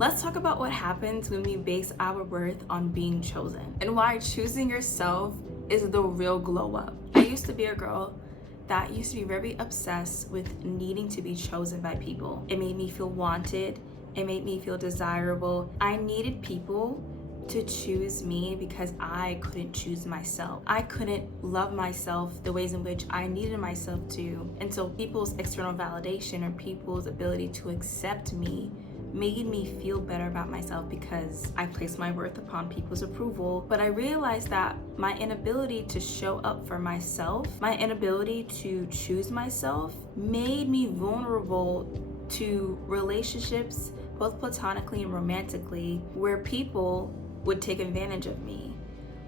Let's talk about what happens when we base our worth on being chosen and why choosing yourself is the real glow up. I used to be a girl that used to be very obsessed with needing to be chosen by people. It made me feel wanted. It made me feel desirable. I needed people to choose me because I couldn't choose myself. I couldn't love myself the ways in which I needed myself to. And so people's external validation or people's ability to accept me made me feel better about myself because I placed my worth upon people's approval. But I realized that my inability to show up for myself, my inability to choose myself, made me vulnerable to relationships, both platonically and romantically, where people would take advantage of me,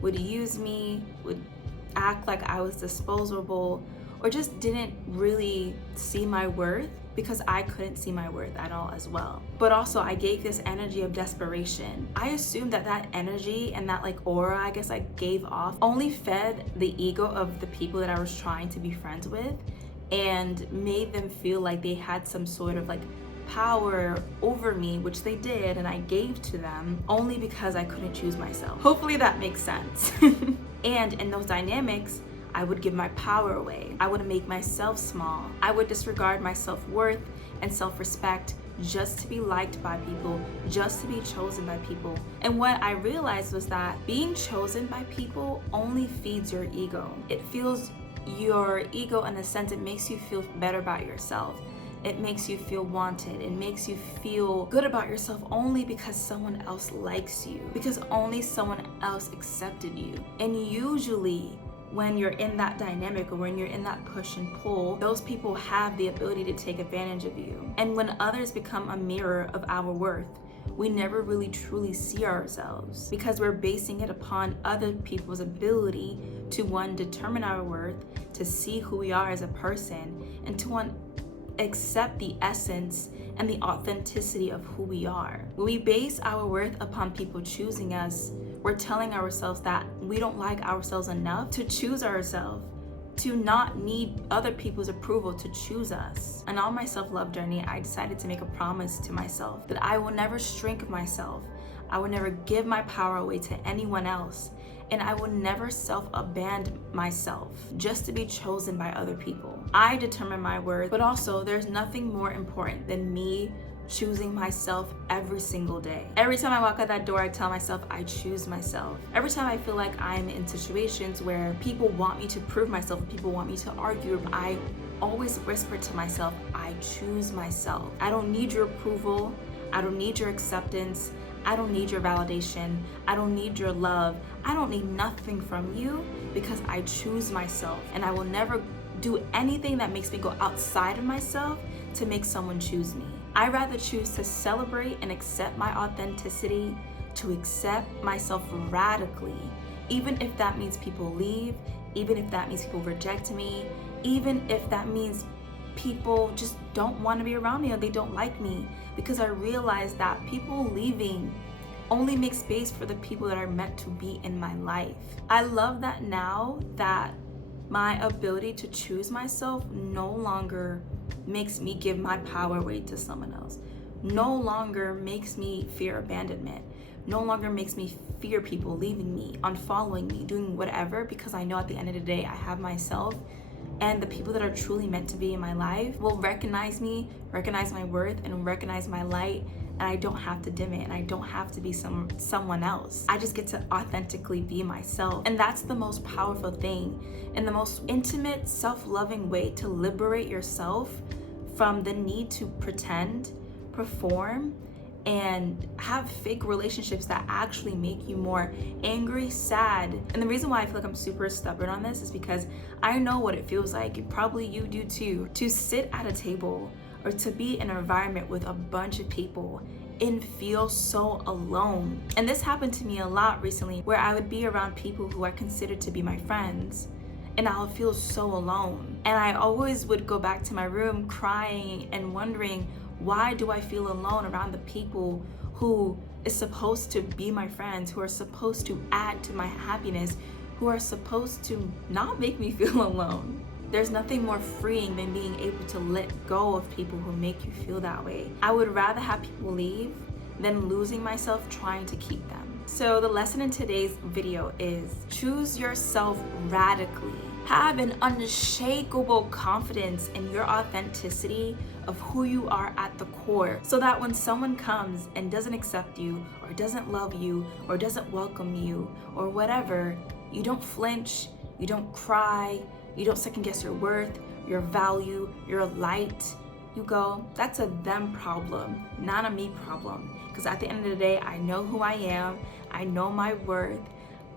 would use me, would act like I was disposable, or just didn't really see my worth because I couldn't see my worth at all as well. But also I gave this energy of desperation. I assumed that energy and that aura I guess I gave off only fed the ego of the people that I was trying to be friends with and made them feel like they had some sort of power over me, which they did, and I gave to them only because I couldn't choose myself. Hopefully that makes sense. And in those dynamics, I would give my power away. I would make myself small. I would disregard my self-worth and self-respect just to be liked by people, just to be chosen by people. And what I realized was that being chosen by people only feeds your ego. It fuels your ego in a sense. It makes you feel better about yourself. It makes you feel wanted. It makes you feel good about yourself only because someone else likes you, because only someone else accepted you. And usually when you're in that dynamic or when you're in that push and pull, those people have the ability to take advantage of you. And when others become a mirror of our worth, we never really truly see ourselves because we're basing it upon other people's ability to, one, determine our worth, to see who we are as a person, and to, one, accept the essence and the authenticity of who we are. When we base our worth upon people choosing us, we're telling ourselves that we don't like ourselves enough to choose ourselves, to not need other people's approval to choose us. And on my self-love journey, I decided to make a promise to myself that I will never shrink myself. I will never give my power away to anyone else. And I will never self-abandon myself just to be chosen by other people. I determine my worth, but also there's nothing more important than me choosing myself every single day. Every time I walk out that door, I tell myself I choose myself. Every time I feel like I'm in situations where people want me to prove myself, people want me to argue, I always whisper to myself, I choose myself. I don't need your approval. I don't need your acceptance. I don't need your validation. I don't need your love. I don't need nothing from you because I choose myself. And I will never do anything that makes me go outside of myself to make someone choose me. I rather choose to celebrate and accept my authenticity, to accept myself radically, even if that means people leave, even if that means people reject me, even if that means people just don't want to be around me or they don't like me, because I realize that people leaving only make space for the people that are meant to be in my life. I love that now that my ability to choose myself no longer makes me give my power away to someone else, no longer makes me fear abandonment, no longer makes me fear people leaving me, unfollowing me, doing whatever, because I know at the end of the day I have myself. And the people that are truly meant to be in my life will recognize me, recognize my worth, and recognize my light. And I don't have to dim it, and I don't have to be someone else. I just get to authentically be myself. And that's the most powerful thing and the most intimate, self-loving way to liberate yourself from the need to pretend, perform, and have fake relationships that actually make you more angry, sad. And the reason why I feel like I'm super stubborn on this is because I know what it feels like, and probably you do too, to sit at a table or to be in an environment with a bunch of people and feel so alone. And this happened to me a lot recently, where I would be around people who I considered to be my friends, and I would feel so alone. And I always would go back to my room crying and wondering, why do I feel alone around the people who is supposed to be my friends, who are supposed to add to my happiness, who are supposed to not make me feel alone? There's nothing more freeing than being able to let go of people who make you feel that way. I would rather have people leave than losing myself trying to keep them. So the lesson in today's video is choose yourself radically. Have an unshakable confidence in your authenticity of who you are at the core, so that when someone comes and doesn't accept you or doesn't love you or doesn't welcome you or whatever, you don't flinch, you don't cry, you don't second guess your worth, your value, your light. You go, that's a them problem, not a me problem. Because at the end of the day, I know who I am, I know my worth,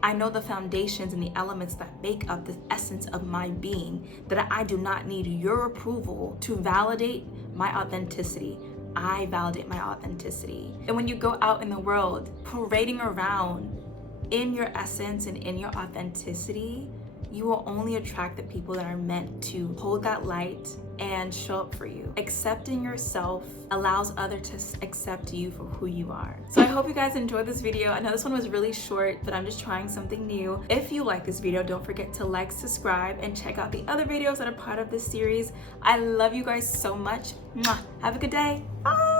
I know the foundations and the elements that make up the essence of my being, that I do not need your approval to validate my authenticity. I validate my authenticity. And when you go out in the world, parading around in your essence and in your authenticity, you will only attract the people that are meant to hold that light and show up for you. Accepting yourself allows others to accept you for who you are. So I hope you guys enjoyed this video. I know this one was really short, but I'm just trying something new. If you like this video, don't forget to like, subscribe, and check out the other videos that are part of this series. I love you guys so much. Mwah. Have a good day. Bye.